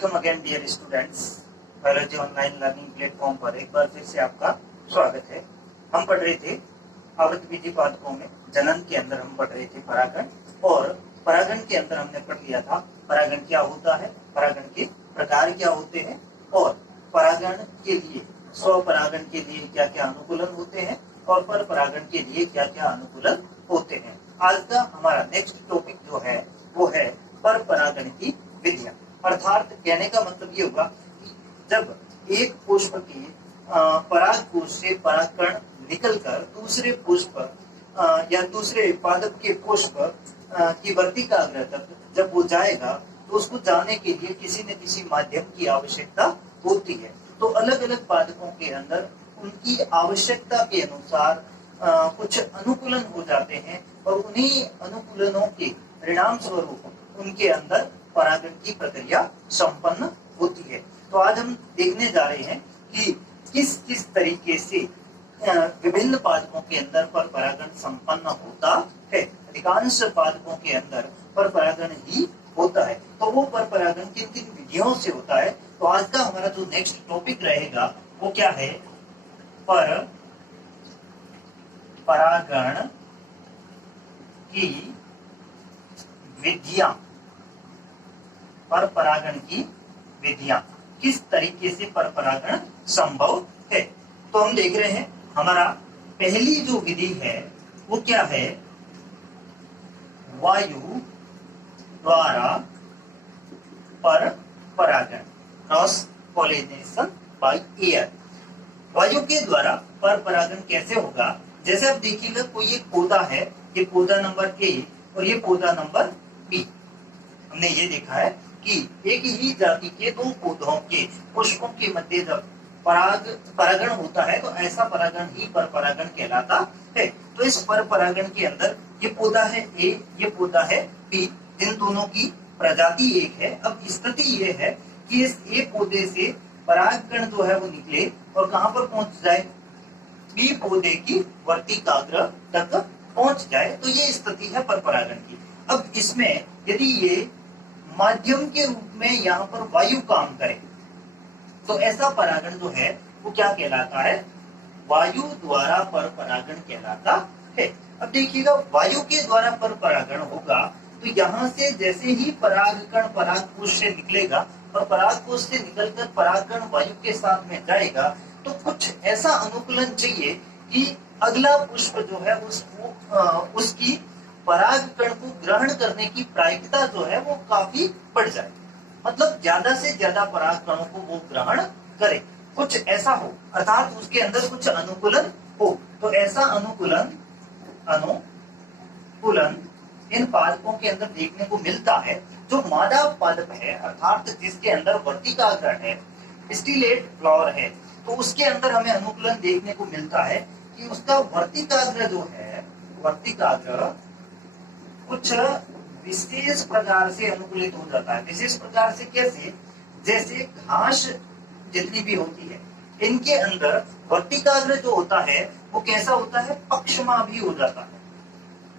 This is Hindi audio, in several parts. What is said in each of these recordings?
Welcome again dear students. Biology online learning platform पर एक बार फिर से आपका स्वागत है। हम पढ़ रहे थे आवृत्त विधि पादपों में जनन के अंदर हम पढ़ रहे थे परागण, और परागण के अंदर हमने पढ़ लिया था परागण क्या होता है, परागण के प्रकार क्या होते हैं, और परागण के लिए स्वपरागण के लिए क्या क्या अनुकूलन होते हैं और पर परागण के लिए क्या क्या अनुकूलन होते हैं। आज का हमारा नेक्स्ट टॉपिक जो है वो है पर परागण की विधियां। अर्थात कहने का मतलब ये होगा कि जब एक पुष्प के परागकोश से परागकण निकलकर दूसरे पुष्प या दूसरे पादप के पुष्प की वर्तिकाग्र तक जब वो जाएगा तो उसको जाने के लिए किसी न किसी माध्यम की आवश्यकता होती है। तो अलग अलग पादपों के अंदर उनकी आवश्यकता के अनुसार कुछ अनुकूलन हो जाते हैं और उन्हीं अनुकूलनों के परिणाम स्वरूप उनके अंदर परागण की प्रक्रिया संपन्न होती है। तो आज हम देखने जा रहे हैं कि किस किस तरीके से विभिन्न पादपों के अंदर पर परागण संपन्न होता है। अधिकांश पादपों के अंदर पर परागण ही होता है। तो वो पर परागण किन किन विधियों से होता है। तो आज का हमारा जो नेक्स्ट टॉपिक रहेगा वो क्या है, पर परागण की विधियां। पर परागण की विधियां, किस तरीके से पर परागण संभव है। तो हम देख रहे हैं हमारा पहली जो विधि है वो क्या है, वायु द्वारा पर परागण, क्रॉस पॉलिनेशन बाय एयर। वायु के द्वारा पर परागण कैसे होगा, जैसे आप देखिएगा कोई एक पौधा है, ये पौधा नंबर ए और ये पौधा नंबर बी। हमने ये देखा है कि एक ही जाति के दो पौधों के पुष्पों के मध्य जब परागण होता है तो ऐसा परागण ही पर परागण कहलाता है। तो इस पर परागण के अंदर ये पौधा है ए, ये पौधा है बी, इन दोनों की प्रजाति एक है। अब स्थिति ये है कि इस ए पौधे से परागकण जो है वो निकले और कहां पर पहुंच जाए, बी पौधे की वर्तिकाग्र तक पहुंच जाए। तो ये स्थिति है पर परागण की। अब इसमें यदि ये माध्यम के रूप में यहाँ पर वायु काम करे तो ऐसा परागण जो है वो क्या कहलाता है, वायु द्वारा पर परागण कहलाता है। अब देखिएगा वायु के द्वारा पर परागण होगा तो यहाँ से जैसे ही परागकण परागकोश से निकलेगा और परागकोश से निकलकर परागकण वायु के साथ में जाएगा तो कुछ ऐसा अनुकूलन चाहिए कि अगला पुष्प जो है उसकी परागकण को ग्रहण करने की प्रायिकता जो है वो काफी बढ़ जाए, मतलब ज्यादा से ज्यादा परागकणों को वो ग्रहण करे, कुछ ऐसा हो, अर्थात उसके अंदर कुछ अनुकूलन हो। तो ऐसा अनुकूलन इन पादपों के अंदर देखने को मिलता है। जो मादा पादप है अर्थात जिसके अंदर वर्तिकाग्र है, स्टिलेट फ्लावर है, तो उसके अंदर हमें अनुकूलन देखने को मिलता है कि उसका वर्तिकाग्र जो है, वर्तिकाग्र कुछ विशेष प्रकार से अनुकूलित हो जाता है। विशेष प्रकार से कैसे, जैसे घास जितनी भी होती है इनके अंदर वर्तिकाग्र जो होता है वो कैसा होता है, पक्षमाभी हो जाता है।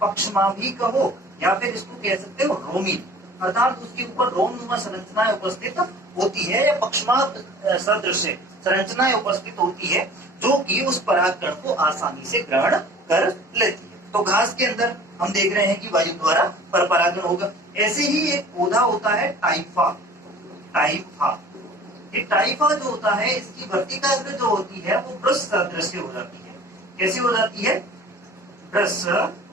पक्षमाभी कहो या फिर इसको कह सकते हो रोमी, अर्थात उसके ऊपर रोमनुमा संरचनाएं उपस्थित होती है या पक्षमाभ सदृश संरचनाएं उपस्थित होती है जो कि उस परागकण को आसानी से ग्रहण कर लेती है। तो घास के अंदर हम देख रहे हैं कि वायु द्वारा पर परागण होगा। ऐसे ही एक पौधा होता है टाइफा। ये टाइफा जो होता है इसकी वर्तिकाग्र जो होती है वो ब्रश सदृश हो जाती है। कैसी हो जाती है, ब्रश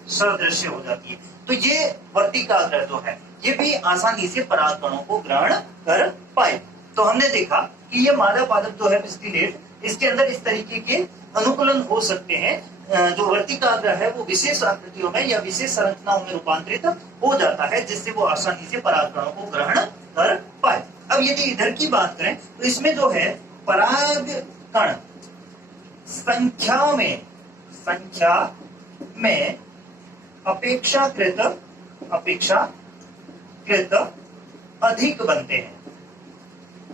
सदृश हो जाती है। तो ये वर्तिकाग्र जो है ये भी आसानी से परागकणों को ग्रहण कर पाए। तो हमने देखा कि ये मादा पादप जो है स्टिलेट, इसके अंदर इस तरीके के अनुकूलन हो सकते हैं। जो वर्तिकाग्र है वो विशेष आकृतियों में या विशेष संरचनाओं में रूपांतरित हो जाता है जिससे वो आसानी से परागकणों को ग्रहण कर पाए। अब यदि इधर की बात करें तो इसमें जो है परागकण संख्या में अपेक्षाकृत अधिक बनते हैं।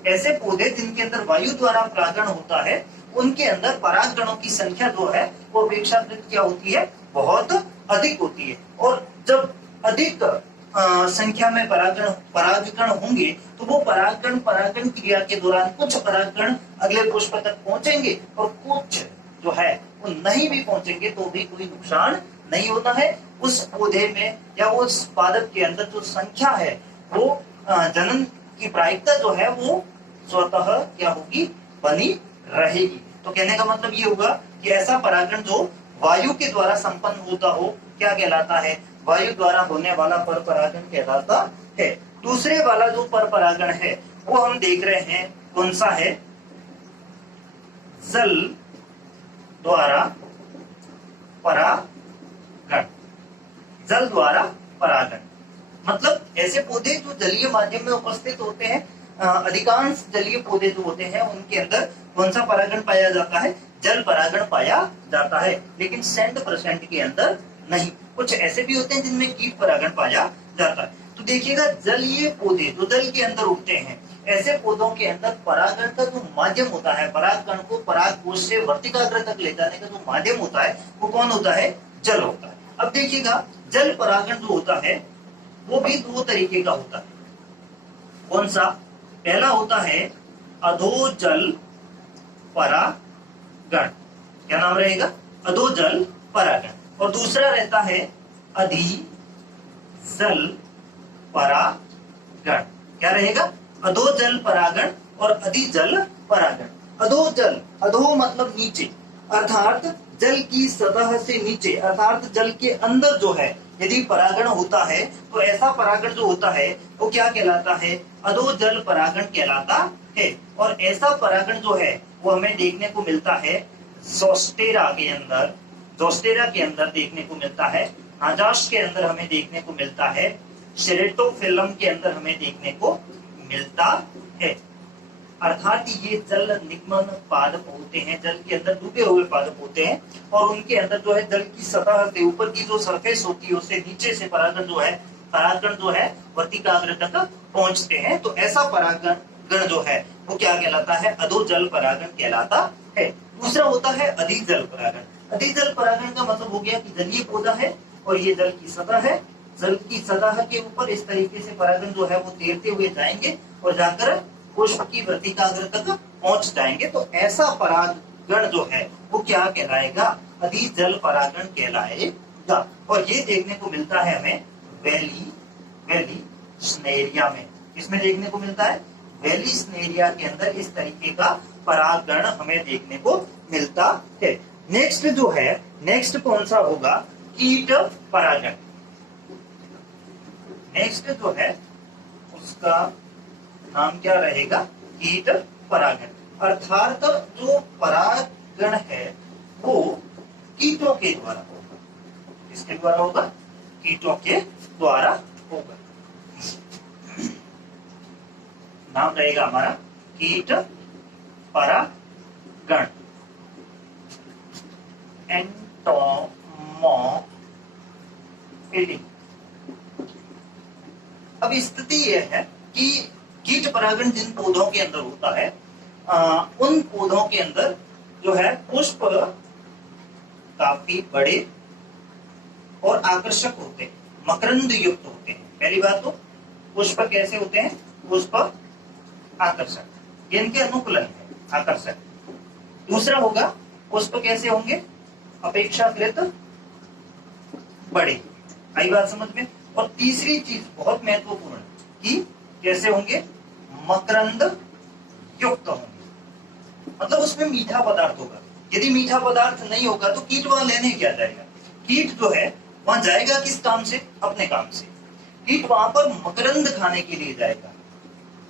ऐसे पौधे जिनके अंदर वायु द्वारा परागण होता है उनके अंदर परागकणों की संख्या जो है वो अपेक्षाकृत क्या होती है, बहुत अधिक होती है। और जब अधिक संख्या में परागकण होंगे तो वो परागण क्रिया के दौरान कुछ परागकण अगले पुष्प तक पहुंचेंगे और कुछ जो है वो नहीं भी पहुंचेंगे तो भी कोई नुकसान नहीं होता है। उस पौधे में या उस पादप के अंदर जो संख्या है वो जनन की प्रायिकता जो है वो स्वतः क्या होगी, बनी रहेगी। तो कहने का मतलब ये होगा कि ऐसा परागण जो वायु के द्वारा संपन्न होता हो क्या कहलाता है, वायु द्वारा होने वाला पर परागण कहलाता है। दूसरे वाला जो पर परागण है वो हम देख रहे हैं कौन सा है, जल द्वारा परागण। जल द्वारा परागण मतलब ऐसे पौधे जो जलीय माध्यम में उपस्थित होते हैं, अधिकांश जलीय पौधे जो होते हैं उनके अंदर कौन सा परागण पाया जाता है, जल परागण पाया जाता है, लेकिन 100% के अंदर नहीं। कुछ ऐसे भी होते हैं जिनमें कीट परागण पाया जाता है। तो देखिएगा जलीय पौधे जो जल के अंदर उगते हैं, ऐसे पौधों के अंदर परागण का जो माध्यम होता है, परागकण को परागकोश से वर्तिकाग्र तक ले जाने का जो माध्यम होता है वो कौन होता है, जल होता है। अब देखिएगा जल परागण जो होता है वो भी दो तरीके का होता है। कौन सा, पहला होता है अधोजल परागण, क्या नाम रहेगा, अधोजल परागण, और दूसरा रहता है अधिजल परागण। क्या रहेगा, अधोजल परागण और अधिजल परागण। अधोजल, अधो मतलब नीचे, अर्थात जल की सतह से नीचे, अर्थात जल के अंदर जो है यदि परागण होता है तो ऐसा परागण जो होता है वो क्या कहलाता है, अधोजल परागण कहलाता है। और ऐसा परागण जो है वो हमें देखने को मिलता है जोस्टेरा के अंदर, जोस्टेरा के अंदर देखने को मिलता है, नाजाश के अंदर हमें देखने को मिलता है, शेरेटोफिलम के अंदर हमें देखने को मिलता है। अर्थात ये जल निगमन पादप होते हैं, जल के अंदर डूबे हुए पादप होते हैं, और उनके अंदर जो है जल की सतह से ऊपर की जो सरफेस होती है उससे नीचे से परागण जो है वर्तिकाग्र तक पहुंचते हैं। तो ऐसा परागण जो है वो क्या कहलाता है, अधोजल परागण कहलाता है। दूसरा होता है अधिजल परागण। अधिजल परागण का मतलब हो गया कि जलीय पौधा है और ये जल की सतह है, जल की सतह के ऊपर इस तरीके से परागण जो है वो तैरते हुए जाएंगे और जाकर पुष्प की वर्तिकाग्र तक पहुंच जाएंगे। तो ऐसा परागण जो है वो क्या कहलाएगा, अधिजल परागण कहलाएगा। और ये देखने को मिलता है हमें वैली स्नेरिया में। इसमें देखने को मिलता है वैली स्नेरिया के अंदर इस तरीके का परागण हमें देखने को मिलता है। नेक्स्ट जो है, नेक्स्ट कौन सा होगा, कीट परागण। नेक्स्ट जो है उसका नाम क्या रहेगा, कीट परागण। अर्थात जो परागण है वो कीटों के द्वारा होगा। किसके द्वारा होगा, कीटों के द्वारा होगा। नाम रहेगा हमारा कीट परागण। एंटोमोफिली। अब स्थिति यह है कि कीट परागण जिन पौधों के अंदर होता है उन पौधों के अंदर जो है पुष्प काफी बड़े और आकर्षक होते हैं, मकरंद युक्त होते हैं। पहली बात तो पुष्प कैसे होते हैं, पुष्प आकर्षक, ये इनके अनुकूलन है, आकर्षक। दूसरा होगा पुष्प कैसे होंगे, अपेक्षाकृत बड़े। आई बात समझ में। और तीसरी चीज बहुत महत्वपूर्ण कि कैसे होंगे, मकरंद युक्त होंगे, मतलब उसमें मीठा पदार्थ होगा। यदि मीठा पदार्थ नहीं होगा तो कीट वहां लेने क्या जाएगा, कीट जो है वहां जाएगा किस काम से, अपने काम से। कीट वहां पर मकरंद खाने के लिए जाएगा।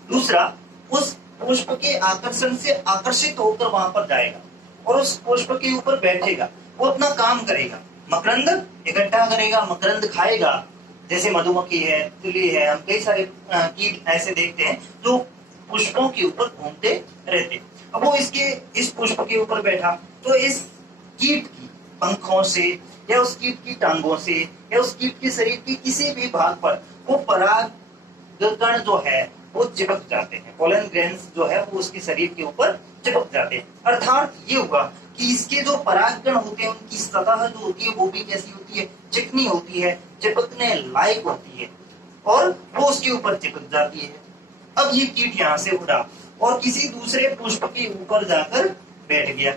दूसरा, उस पुष्प के आकर्षण से आकर्षित होकर वहां पर जाएगा और उस पुष्प के ऊपर बैठेगा, वो अपना काम करेगा, मकरंद इकट्ठा करेगा, मकरंद खाएगा। जैसे मधुमक्खी है, तितली है, हम कई सारे कीट ऐसे देखते हैं जो पुष्पों के ऊपर घूमते रहते। अब वो इस पुष्प के ऊपर बैठा तो इस कीट की पंखों से या उस कीट की टांगों से या उस कीट के शरीर के किसी भी भाग पर वो परागकण जो है वो चिपक जाते हैं, पोलन ग्रेन्स जो है वो उसके शरीर के ऊपर चिपक जाते हैं। अर्थात ये हुआ कि इसके जो परागकण होते हैं उनकी सतह जो होती है वो भी कैसी होती है, चिकनी होती है, चिपकने लायक होती है। और वो उसके ऊपर चिपक जाती है। अब ये कीट यहाँ से उड़ा और किसी दूसरे पुष्प के ऊपर जाकर बैठ गया।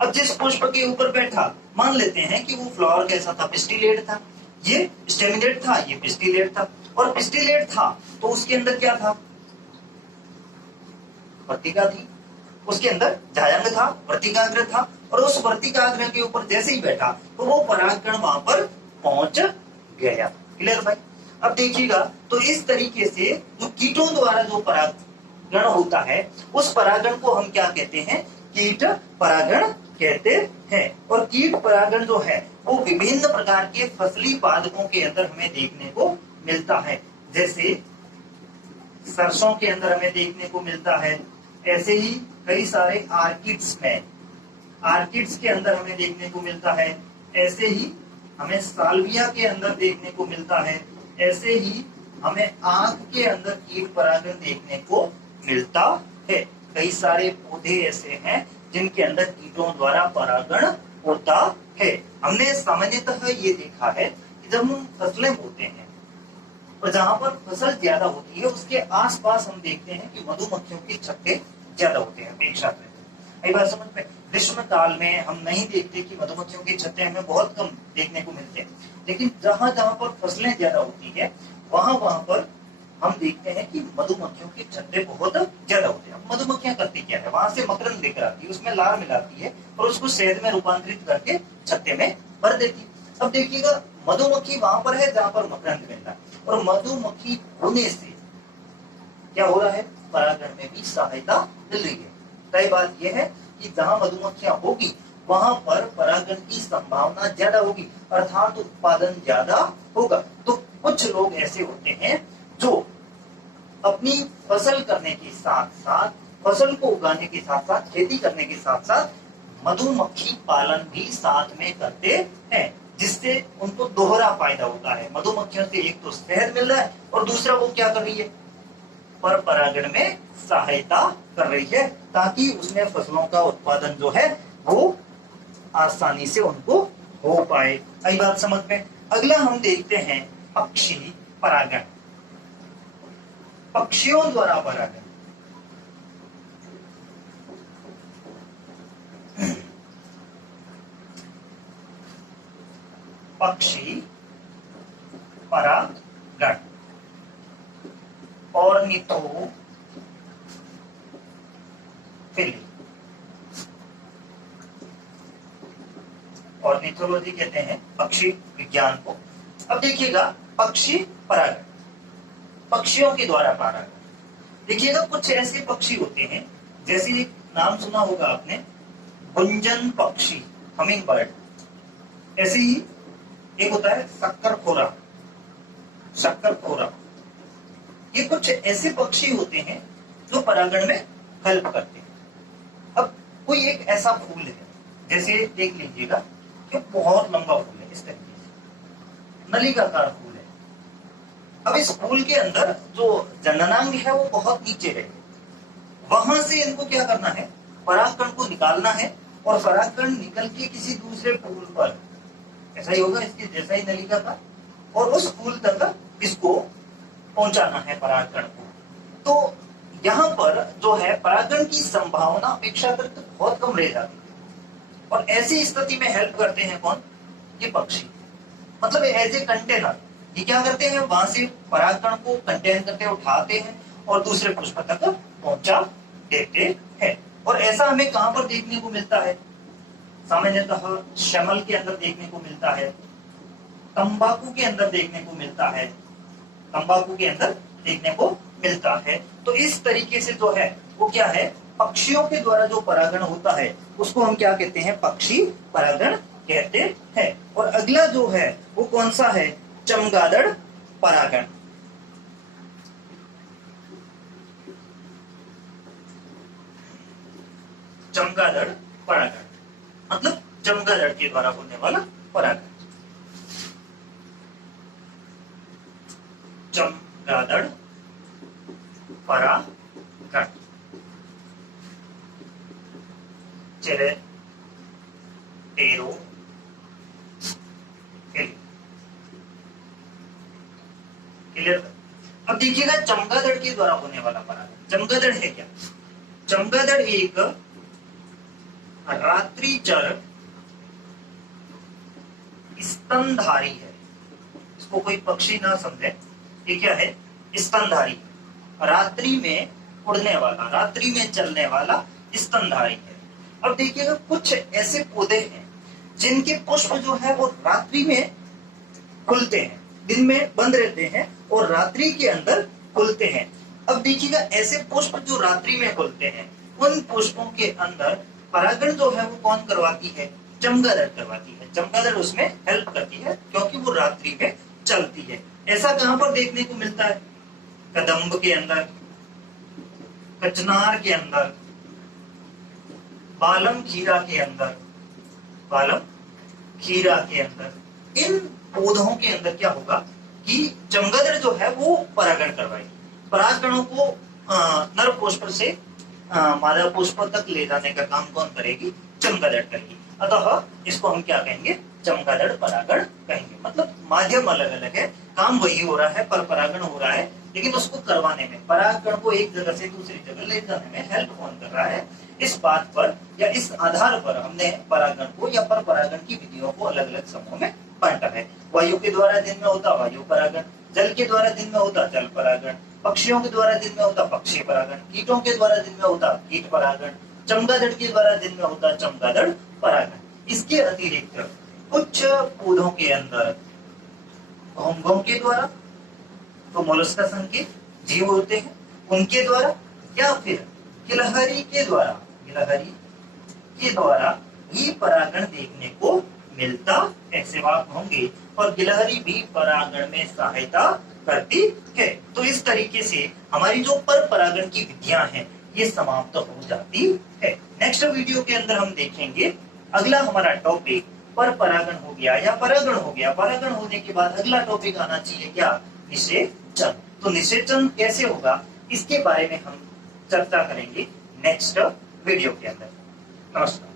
अब जिस पुष्प के ऊपर बैठा, मान लेते हैं कि वो फ्लावर कैसा था, पिस्टिलेट था, ये स्टेमिनेट था, ये पिस्टिलेट था। और पिस्टिलेट था तो उसके अंदर क्या था, वर्तिका थी, उसके अंदर जायांग था, वर्तिकाग्र था, और उस वर्तिकाग्र के ऊपर जैसे ही बैठा तो वो परागकण वहां पर पहुंच गया। क्लियर भाई? अब देखिएगा, तो इस तरीके से जो कीटों द्वारा जो परागण होता है, उस परागण को हम क्या कहते हैं, कीट परागण कहते हैं। और कीट परागण जो है वो विभिन्न प्रकार के फसली पादपों के अंदर हमें देखने को मिलता है। जैसे सरसों के अंदर हमें देखने को मिलता है, ऐसे ही कई सारे आर्किड्स में, आर्किड्स के अंदर हमें देखने को मिलता है, ऐसे ही हमें साल्विया के अंदर देखने को मिलता है, ऐसे ही हमें आंख के अंदर कीट परागण देखने को मिलता है। कई सारे पौधे ऐसे हैं जिनके अंदर कीटों द्वारा परागण होता है। हमने सामान्यतः ये देखा है कि जब हम फसलें बोते हैं और जहां पर फसल ज्यादा होती है उसके आसपास हम देखते हैं कि मधुमक्खियों के छत्ते ज्यादा होते हैं अपेक्षाकृत। कई बार समझ में, ग्रीष्म काल में हम नहीं देखते कि मधुमक्खियों के छत्ते हमें बहुत कम देखने को मिलते हैं, लेकिन जहां जहां पर फसलें ज्यादा होती है वहां वहां पर हम देखते हैं कि मधुमक्खियों के छत्ते बहुत ज्यादा होते हैं। मधुमक्खियां करती क्या है, वहां से मकरंद लेकर आती है, उसमें लार मिलाती है और उसको शहद में रूपांतरित करके छत्ते में भर देती है। अब देखिएगा, मधुमक्खी वहां पर है जहां पर मकरंद मिलता है, और मधुमक्खी होने से क्या हो रहा है, परागण में भी सहायता मिल रही है। तय बात यह है कि जहां मधुमक्खियां होगी वहां पर परागण की संभावना ज्यादा होगी, अर्थात उत्पादन ज्यादा होगा। तो कुछ लोग ऐसे होते हैं जो अपनी फसल करने के साथ साथ, फसल को उगाने के साथ साथ, खेती करने के साथ साथ मधुमक्खी पालन भी साथ में करते हैं, जिससे उनको दोहरा फायदा होता है। मधुमक्खियों से एक तो शहद मिल रहा है और दूसरा वो क्या कर रही है, पर परागण में सहायता कर रही है, ताकि उसमें फसलों का उत्पादन जो है वो आसानी से उनको हो पाए। आई बात समझ में? अगला हम देखते हैं पक्षी परागण, पक्षियों द्वारा परागण। पक्षी परागण ऑर्निथोफिली, ऑर्निथोलॉजी कहते हैं पक्षी विज्ञान को। अब देखिएगा, पक्षी परागण, पक्षियों के द्वारा परागण। देखिएगा, कुछ ऐसे पक्षी होते हैं, जैसे एक नाम सुना होगा आपने, गुंजन पक्षी, हमिंग बर्ड। ऐसे ही एक होता है शक्करखोरा, शक्करखोरा। ये कुछ ऐसे पक्षी होते हैं जो परागण में हेल्प करते हैं। अब कोई एक ऐसा फूल है, जैसे देख लीजिएगा कि बहुत लंबा फूल है, इस तरीके से नलिकाकार फूल है। अब इस फूल के अंदर जो जननांग है वो बहुत नीचे है, वहां से इनको क्या करना है, परागकण को निकालना है, और परागकण निकल के किसी दूसरे फूल पर, ऐसा ही होगा इसके जैसा ही नलिका का, और उस फूल तक इसको पहुंचाना है परागकण को। तो यहाँ पर जो है परागकण की संभावना अपेक्षाकृत बहुत कम रह जाती है, और ऐसी स्थिति में हेल्प करते हैं कौन, ये पक्षी। मतलब एज ए कंटेनर ये क्या करते हैं, वहां से परागकण को कंटेन करके उठाते हैं और दूसरे पुष्प तक पहुंचा देते हैं। और ऐसा हमें कहां पर देखने को मिलता है, सामान्यतः शमल के अंदर देखने को मिलता है, तंबाकू के अंदर देखने को मिलता है, तंबाकू के अंदर देखने को मिलता है। तो इस तरीके से जो है वो क्या है, पक्षियों के द्वारा जो परागण होता है उसको हम क्या कहते हैं, पक्षी परागण कहते हैं। और अगला जो है वो कौन सा है, चमगादड़ परागण। चमगादड़ परागण मतलब चमगादड़ के द्वारा होने वाला परागण। चमगादड़ परागण, चले टेरो अब देखिएगा चमगादड़ के द्वारा होने वाला परागण, चमगादड़ है क्या? चमगादड़ एक रात्रिचर स्तनधारी है। इसको कोई पक्षी ना समझे, ये क्या है? स्तनधारी, रात्रि में उड़ने वाला, रात्रि में चलने वाला स्तनधारी है। अब देखिएगा कुछ ऐसे पौधे हैं जिनके पुष्प जो है वो रात्रि में खुलते हैं, दिन में बंद रहते हैं और रात्रि के अंदर खुलते हैं। अब देखिएगा ऐसे पुष्प जो रात्रि में खुलते हैं, उन पुष्पों के अंदर परागण जो है वो कौन करवाती है? चमगादड़ करवाती है। चमगादड़ उसमें हेल्प करती है क्योंकि वो रात्रि में चलती है। ऐसा कहां पर देखने को मिलता है? कदम्ब के अंदर, कचनार के अंदर, बालम खीरा के अंदर, बालम खीरा के अंदर, इन पौधों के अंदर क्या होगा कि चमगादड़ जो है वो परागण करवाएगी। परागणों को नर पुष्प से मादा पुष्प तक ले जाने का काम कौन करेगी? चमगादड़ करेगी। अतः इसको हम क्या कहेंगे? चमगादड़ परागण कहेंगे। मतलब माध्यम अलग अलग है, काम वही हो रहा है, पर परागण हो रहा है, लेकिन उसको करवाने में, परागण को एक जगह से दूसरी जगह ले जाने में हेल्प कौन कर रहा है? इस बात पर या इस आधार पर हमने परागण को या पर परागण की विधियों को अलग अलग समूह में बांटा है। वायु के द्वारा दिन में होता वायु परागण, जल के द्वारा दिन में होता जल परागण, पक्षियों के द्वारा दिन में होता पक्षी परागण, कीटों के द्वारा दिन में होता कीट परागण, चमगादड़ के द्वारा दिन में होता चमगादड़ परागण। इसके अतिरिक्त कुछ पौधों के अंदर घोंघों के द्वारा, तो मोलस्का संघ के जीव होते हैं, उनके द्वारा या फिर गिलहरी के द्वारा, गिलहरी के द्वारा भी परागण देखने को मिलता है। ऐसे वाक्य होंगे और गिलहरी भी परागण में सहायता करती है। तो इस तरीके से हमारी जो पर परागण की विधियां हैं ये समाप्त हो जाती है। नेक्स्ट वीडियो के अंदर हम देखेंगे अगला हमारा टॉपिक पर परागण हो गया या परागण हो गया। परागण होने के बाद अगला टॉपिक आना चाहिए क्या? निषेचन। तो निषेचन कैसे होगा इसके बारे में हम चर्चा करेंगे नेक्स्ट वीडियो के अंदर। नमस्कार।